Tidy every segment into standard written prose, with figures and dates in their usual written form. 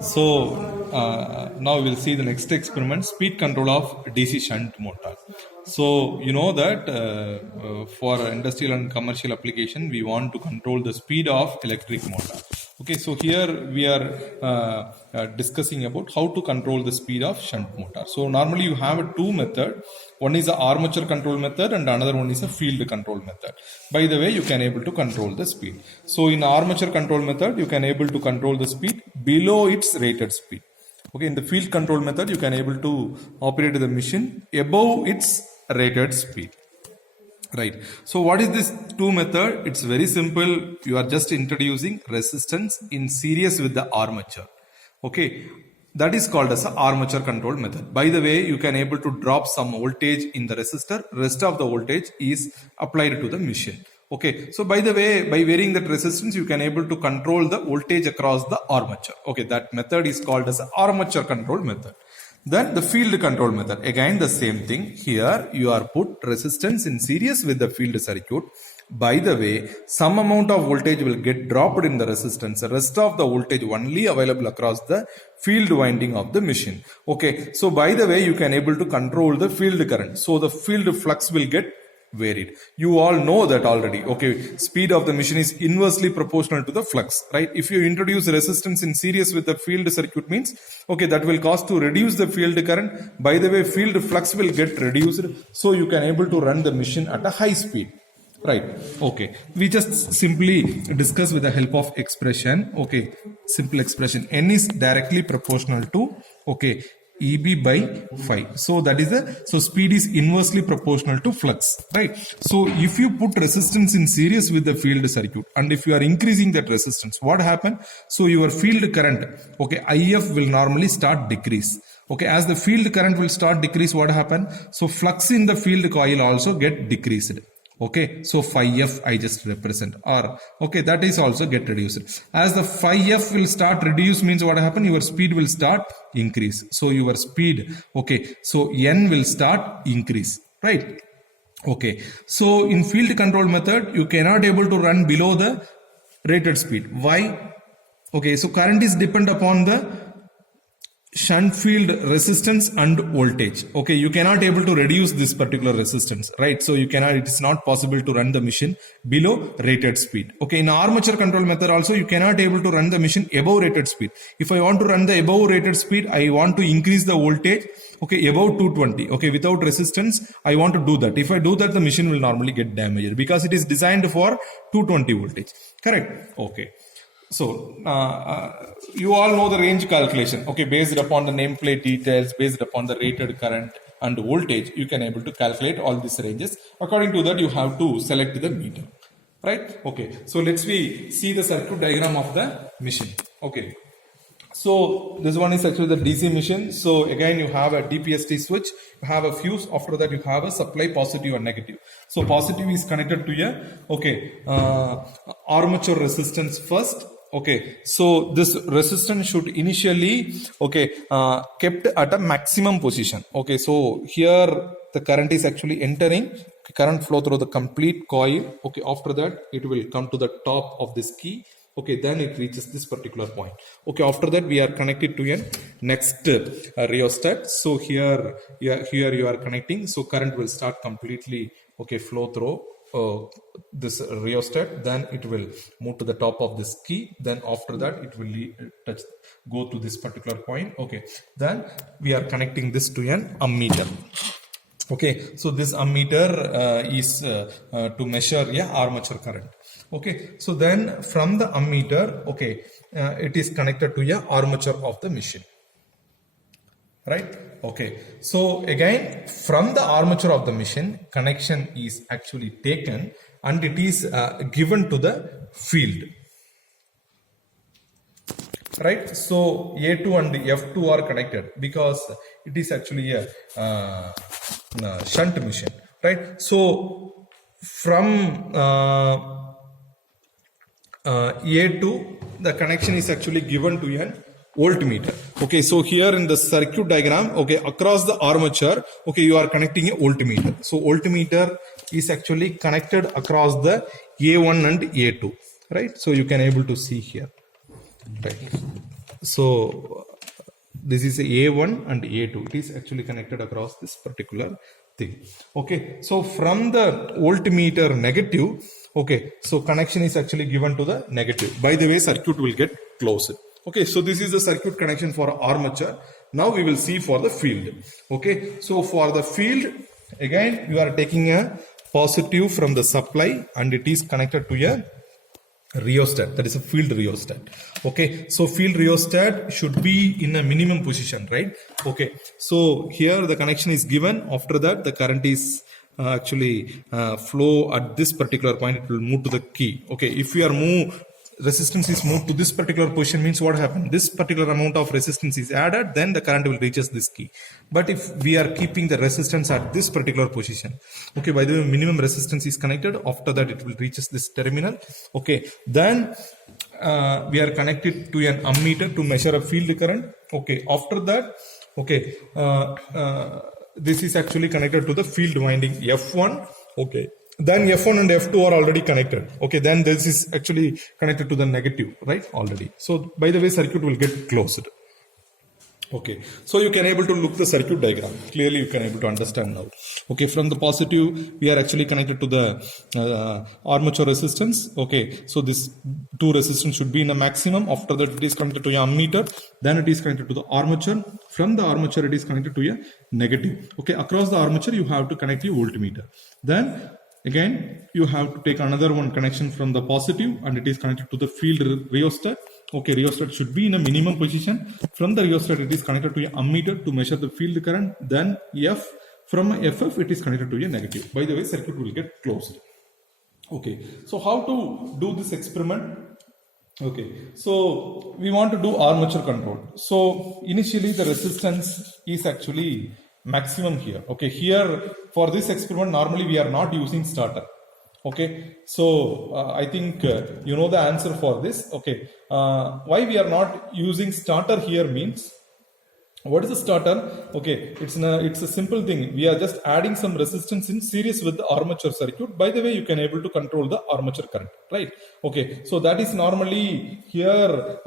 So now we'll see the next experiment, speed control of DC shunt motor. So you know that for industrial and commercial application, we want to control the speed of electric motor. Okay, so here we are discussing about how to control the speed of shunt motor. So normally you have two methods. One is the armature control method and another one is a field control method. By the way, you can able to control the speed. So in armature control method, you can able to control the speed below its rated speed. Okay, in the field control method, you can able to operate the machine above its rated speed. Right. So what is this two method? It's very simple. You are just introducing resistance in series with the armature. Okay. That is called as a armature control method. By the way, you can able to drop some voltage in the resistor. Rest of the voltage is applied to the machine. Okay. So by the way, by varying that resistance, you can able to control the voltage across the armature. Okay. That method is called as armature control method. Then the field control method, again the same thing. Here you are put resistance in series with the field circuit. By the way, some amount of voltage will get dropped in the resistance. The rest of the voltage only available across the field winding of the machine. Okay, so by the way, you can able to control the field current. So the field flux will get varied. You all know that already. Okay, speed of the machine is inversely proportional to the flux, right? If you introduce resistance in series with the field circuit means, okay, that will cause to reduce the field current. By the way, field flux will get reduced, so you can able to run the machine at a high speed, right? Okay, we just simply discuss with the help of expression. Okay, simple expression, N is directly proportional to, okay, EB by phi. So that is so speed is inversely proportional to flux, right? So if you put resistance in series with the field circuit and if you are increasing that resistance, what happen? So your field current, okay, IF will normally start decrease. Okay, as the field current will start decrease, what happen? So flux in the field coil also get decreased. Okay, so phi f I just represent, or okay, that is also get reduced. As the phi f will start reduce means what happen? Your speed will start increase. So your speed, okay, so N will start increase, right? Okay, so in field control method, you cannot able to run below the rated speed. Why? Okay, so current is depend upon the shunt field resistance and voltage. Okay, you cannot able to reduce this particular resistance, right? So you cannot, it is not possible to run the machine below rated speed. Okay, in armature control method also, you cannot able to run the machine above rated speed. If I want to run the above rated speed, I want to increase the voltage, okay, above 220. Okay, without resistance, I want to do that. If I do that, the machine will normally get damaged because it is designed for 220 voltage. Correct? Okay. So, you all know the range calculation, okay, based upon the nameplate details, based upon the rated current and voltage, you can able to calculate all these ranges. According to that, you have to select the meter, right? Okay, so let's see the circuit diagram of the machine. Okay, so this one is actually the DC machine. So again, you have a DPST switch, you have a fuse, after that you have a supply positive and negative. So positive is connected to a, okay, armature resistance first. Okay, so this resistance should initially, okay, kept at a maximum position. Okay, so here the current is actually entering, current flow through the complete coil. Okay, after that it will come to the top of this key. Okay, then it reaches this particular point. Okay, after that we are connected to a next rheostat. So here you are connecting. So current will start completely, okay, flow through this rheostat, then it will move to the top of this key, then after that it will go to this particular point. Okay, then we are connecting this to an ammeter. Okay, so this ammeter is to measure armature current. Okay, so then from the ammeter, okay, it is connected to a armature of the machine, right? Okay, so again from the armature of the machine, connection is actually taken and it is given to the field, right? So A2 and F2 are connected because it is actually a shunt machine, right? So from A2, the connection is actually given to an voltmeter. Okay, so here in the circuit diagram, okay, across the armature, okay, you are connecting a voltmeter. So voltmeter is actually connected across the A1 and A2, right? So you can able to see here, right? So this is A1 and A2. It is actually connected across this particular thing. Okay, so from the voltmeter negative, okay, so connection is actually given to the negative. By the way, circuit will get closed. Okay, so this is the circuit connection for armature. Now we will see for the field. Okay, so for the field, again you are taking a positive from the supply and it is connected to a rheostat, that is a field rheostat. Okay, so field rheostat should be in a minimum position, right? Okay, so here the connection is given. After that the current is actually flow at this particular point, it will move to the key. Okay, if we are resistance is moved to this particular position, means what happened, this particular amount of resistance is added, then the current will reaches this key. But if we are keeping the resistance at this particular position, okay, by the way, minimum resistance is connected, after that it will reaches this terminal. Okay, then we are connected to an ammeter to measure a field current. Okay, after that, okay, this is actually connected to the field winding F1. Okay, then F1 and F2 are already connected. Okay, then this is actually connected to the negative, right, already. So by the way, circuit will get closed. Okay, so you can able to look the circuit diagram. Clearly you can able to understand now. Okay, from the positive, we are actually connected to the armature resistance. Okay, so this two resistance should be in a maximum. After that, it is connected to a ammeter. Then it is connected to the armature. From the armature, it is connected to a negative. Okay, across the armature, you have to connect your voltmeter. Then again, you have to take another one connection from the positive and it is connected to the field rheostat. Okay, rheostat should be in a minimum position. From the rheostat, it is connected to an ammeter to measure the field current. Then F, from FF, it is connected to a negative. By the way, circuit will get closed. Okay, so how to do this experiment? Okay, so we want to do armature control. So initially the resistance is actually maximum here. Okay, here for this experiment normally we are not using starter. Okay, so I think you know the answer for this. Okay, why we are not using starter here means, what is a starter? Okay, it's a simple thing. We are just adding some resistance in series with the armature circuit. By the way, you can able to control the armature current, right? Okay, so that is normally here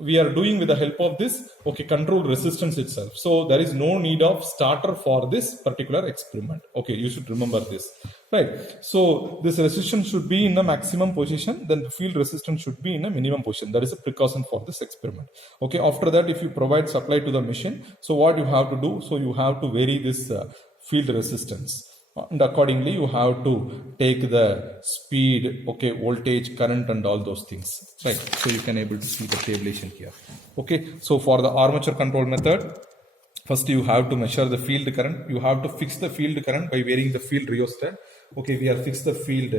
we are doing with the help of this. Okay, control resistance itself. So there is no need of starter for this particular experiment. Okay, you should remember this. Right, so this resistance should be in a maximum position, then the field resistance should be in a minimum position. That is a precaution for this experiment. Okay, after that, if you provide supply to the machine, so what you have to do, so you have to vary this field resistance, and accordingly you have to take the speed, okay, voltage, current and all those things, right? So you can able to see the tabulation here. Okay, so for the armature control method, first you have to measure the field current. You have to fix the field current by varying the field rheostat. Okay, we have fixed the field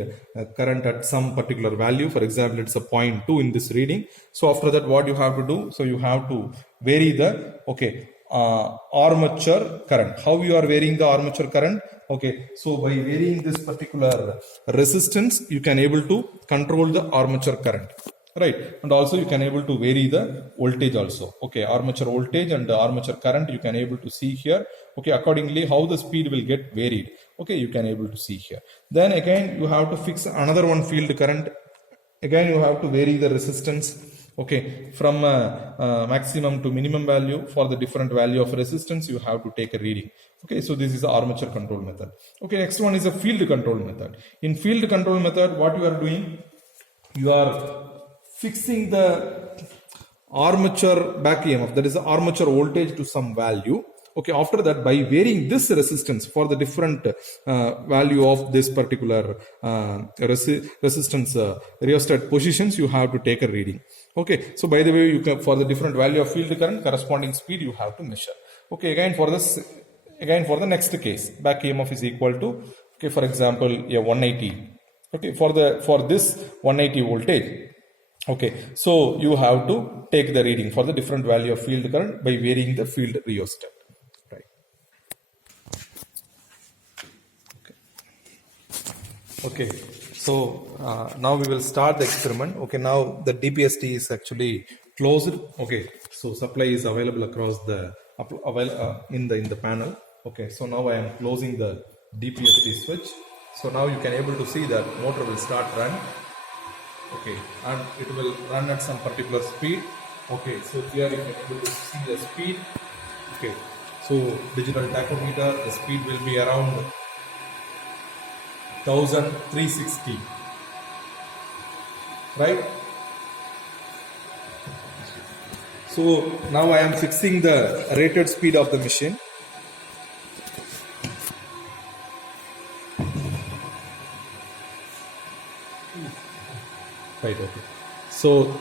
current at some particular value. For example, it's a 0.2 in this reading. So after that, what you have to do? So you have to vary the, okay, armature current. How you are varying the armature current? Okay, so by varying this particular resistance, you can able to control the armature current. Right, and also you can able to vary the voltage also. Okay, armature voltage and the armature current you can able to see here. Okay, accordingly how the speed will get varied. Okay, you can able to see here. Then again you have to fix another one field current. Again you have to vary the resistance. Okay, from maximum to minimum value. For the different value of resistance, you have to take a reading. Okay, so this is the armature control method. Okay, next one is a field control method. In field control method, what you are doing? You are fixing the armature back EMF, that is the armature voltage, to some value. Okay, after that, by varying this resistance for the different value of this particular resistance rheostat positions, you have to take a reading. Okay, so by the way, you can, for the different value of field current, corresponding speed you have to measure. Okay, again for this, again for the next case, back EMF is equal to, okay, for example, a 180. Okay, for this 180 voltage. Okay, so you have to take the reading for the different value of field current by varying the field rheostat. Right. Okay. So now we will start the experiment. Okay, now the DPST is actually closed. Okay, so supply is available across the in the panel. Okay, so now I am closing the DPST switch. So now you can able to see that motor will start run. Okay, and it will run at some particular speed. Okay, so here you can able to see the speed. Okay, so digital tachometer, the speed will be around 1360, right? So now I am fixing the rated speed of the machine. Right, okay. So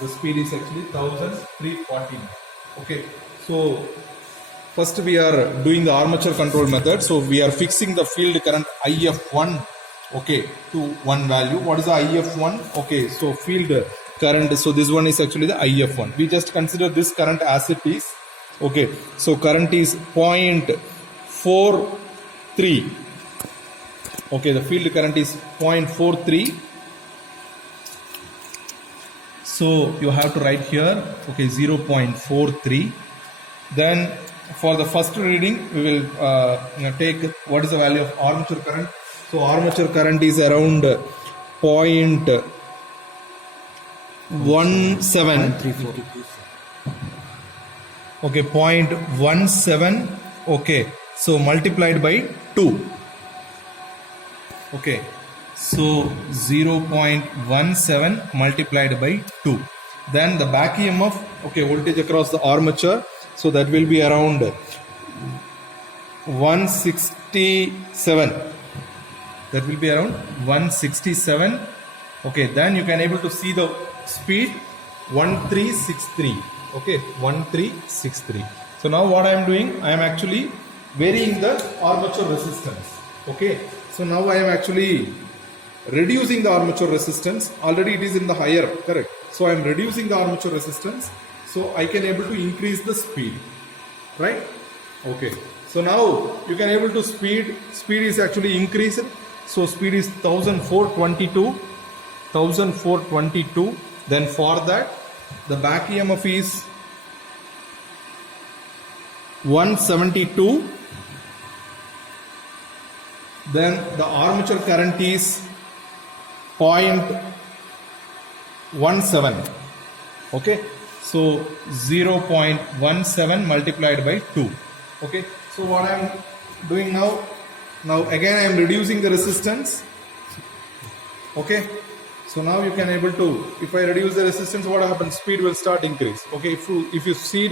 the speed is actually 1340. Okay, so first we are doing the armature control method. So we are fixing the field current IF1, okay, to one value. What is the IF1? Okay, so field current. So this one is actually the IF1. We just consider this current as it is. Okay, so current is 0.43. Okay, the field current is 0.43. So you have to write here, okay, 0.43. Then for the first reading, we will take what is the value of armature current. So armature current is around 0.17. Okay, 0.17. Okay, so multiplied by 2. Okay, so 0.17 multiplied by 2. Then the back EMF, okay, voltage across the armature, so that will be around 167. That will be around 167. Okay, then you can able to see the speed 1363. Okay, 1363. So now what I am doing, I am actually varying the armature resistance. Okay, so now I am actually reducing the armature resistance. Already it is in the higher, correct? So I am reducing the armature resistance, so I can able to increase the speed, right? Okay, so now you can able to speed is actually increased. So speed is 1422. Then for that the back EMF is 172. Then the armature current is 0.17. Okay, so 0.17 multiplied by 2. Okay, so what I am doing now again I am reducing the resistance. Okay, so now you can able to, if I reduce the resistance, what happens? Speed will start increase. Okay, if you see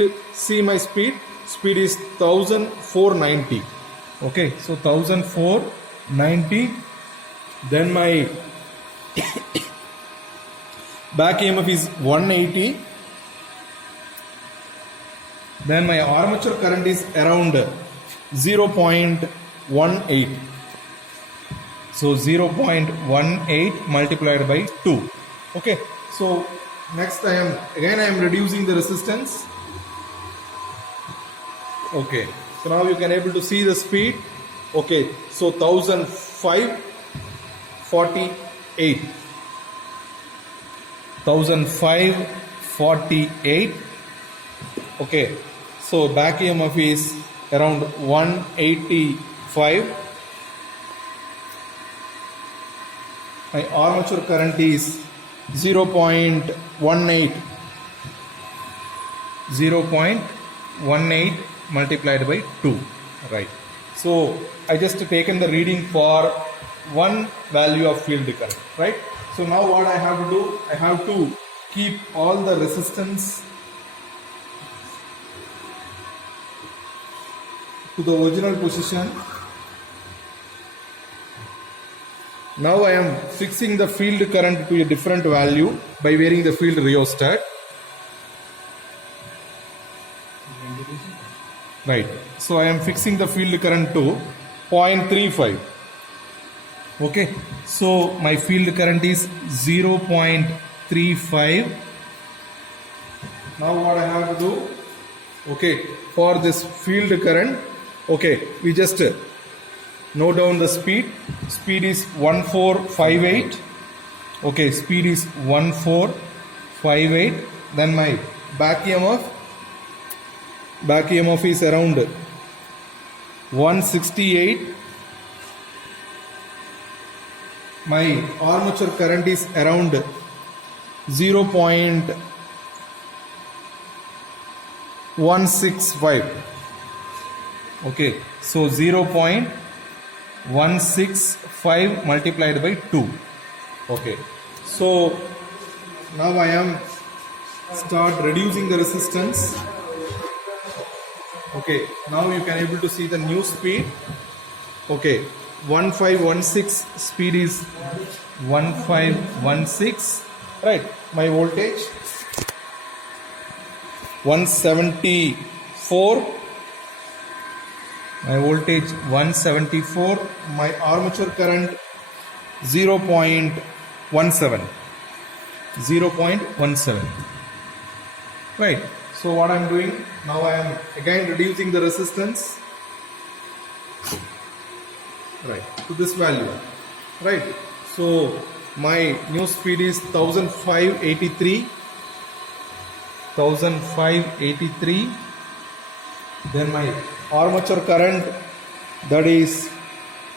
my speed is 1490. Okay, so 1490. Then my back EMF is 180. Then my armature current is around 0.18. So 0.18 multiplied by 2. Okay, so next I am reducing the resistance. Okay, so now you can able to see the speed. Okay, so 1548. 1548. Okay, so back EMF is around 185. My armature current is 0.18. 0.18 multiplied by 2. Right. So I just taken the reading for one value of field current. Right. So now what I have to do, I have to keep all the resistance to the original position. Now I am fixing the field current to a different value by varying the field rheostat. Right. So I am fixing the field current to 0.35. Okay. So my field current is 0.35. Now what I have to do? Okay. For this field current, okay, we just note down the speed. Speed is 1458. Okay, speed is 1458. Then my back EMF is around 168. My armature current is around 0.18. 0.165. Okay, so 0.165 multiplied by 2. Okay, so now I am start reducing the resistance. Okay, now you can able to see the new speed. Okay, 1516 speed is 1516, right? My voltage 174, my voltage 174, my armature current 0.17, right? So what I am doing now, I am again reducing the resistance, right, to this value, right? So my new speed is 1583, then my armature current, that is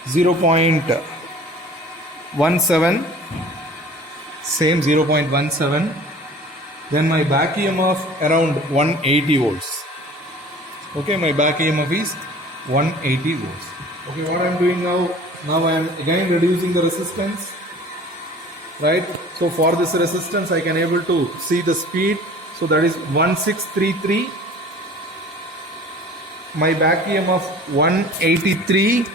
0.17, same 0.17, then my back EMF around 180 volts. Okay, my back EMF is 180 volts. Okay, what I am doing now I am again reducing the resistance, right? So for this resistance I can able to see the speed, so that is 1633, my back EMF 183,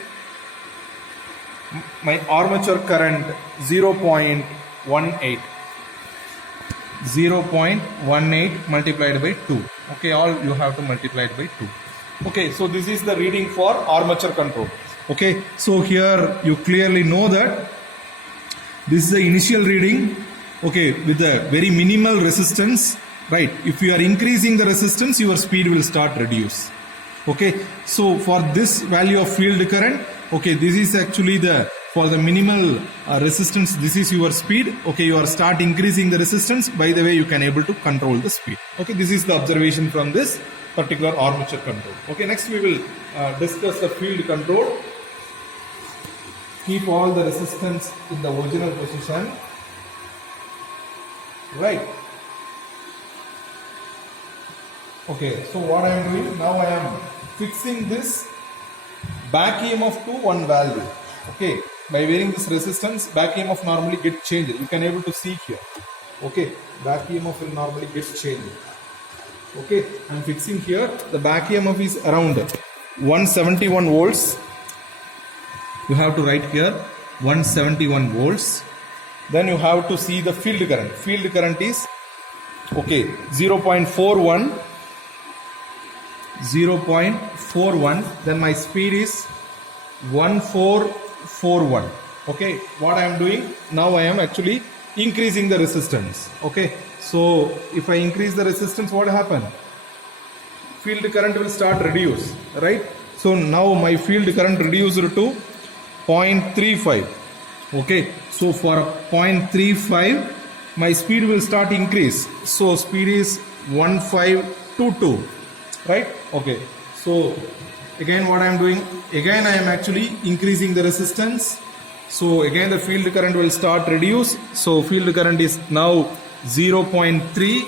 my armature current 0.18 multiplied by 2. Okay, all you have to multiply it by 2. Okay, so this is the reading for armature control. Okay, so here you clearly know that this is the initial reading, okay, with a very minimal resistance, right? If you are increasing the resistance, your speed will start reduce. Okay, so for this value of field current, okay, this is actually the, for the minimal resistance, this is your speed. Okay, you are start increasing the resistance, by the way you can able to control the speed. Okay, this is the observation from this particular armature control. Okay, next we will discuss the field control. Keep all the resistance in the original position, right? Okay, so what I am doing now, I am fixing this back EMF to one value. Okay, by varying this resistance, back EMF normally get changed. You can able to see here. Okay, back EMF will normally get changed. Okay, I am fixing here. The back EMF is around 171 volts. You have to write here 171 volts. Then you have to see the field current. Field current is, okay, 0.41. Then my speed is 1441. Okay, what I am doing now, I am actually increasing the resistance. Okay, so if I increase the resistance, what happen? Field current will start reduce, right? So now my field current reduced to 0.35. Okay, so for 0.35 my speed will start increase, so speed is 1522, right? Okay, so again what I am doing, again I am actually increasing the resistance, so again the field current will start reduce, so field current is now 0.3,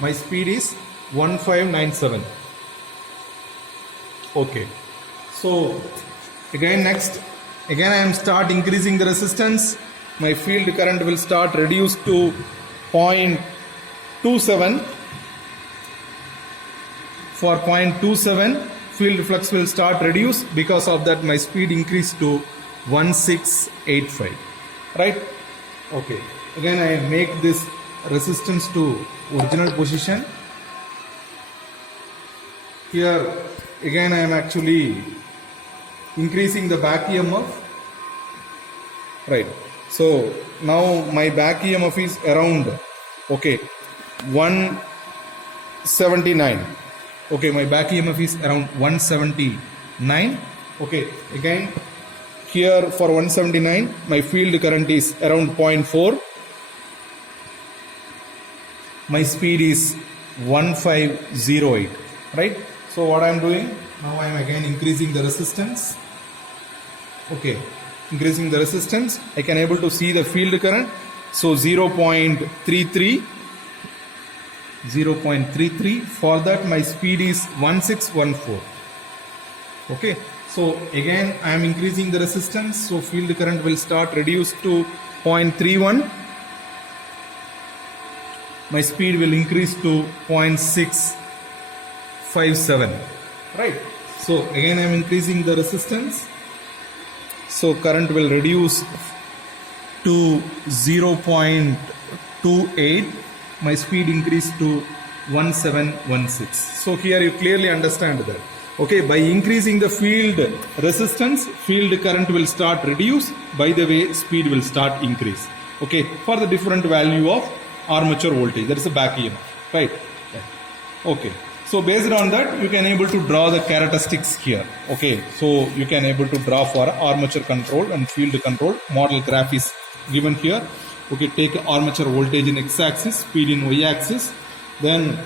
my speed is 1597. Okay, so again next, again I am start increasing the resistance, my field current will start reduce to 0.27. For 0.27 field flux will start reduce, because of that my speed increased to 1685, right? Okay, again I make this resistance to original position. Here again I am actually increasing the back EMF, right? So now my back EMF is around, okay, 179. Okay, my back EMF is around 179. Okay, again here for 179 my field current is around 0.4, my speed is 1508, right? So what I am doing now, I am again increasing the resistance. Okay, increasing the resistance, I can able to see the field current, so 0.33, 0.33. For that my speed is 1614. Okay, so again I am increasing the resistance, so field current will start reduce to 0.31. My speed will increase to 0.657. Right, so again I am increasing the resistance, so current will reduce to 0.28. My speed increased to 1716. So here you clearly understand that. Okay, by increasing the field resistance, field current will start reduce. By the way, speed will start increase. Okay, for the different value of armature voltage, that is a back EMF, right? Okay, so based on that, you can able to draw the characteristics here. Okay, so you can able to draw for armature control and field control. Model graph is given here. Okay, take armature voltage in x-axis, speed in y-axis, then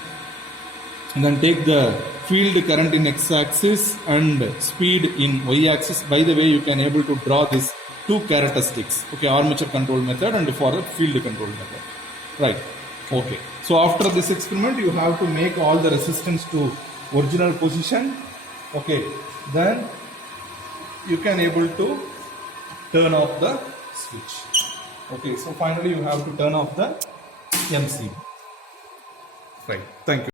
take the field current in x-axis and speed in y-axis. By the way, you can able to draw these two characteristics. Okay, armature control method and for a field control method. Right. Okay. So after this experiment, you have to make all the resistance to original position. Okay. Then you can able to turn off the switch. Okay. So finally, you have to turn off the MCB. Right. Thank you.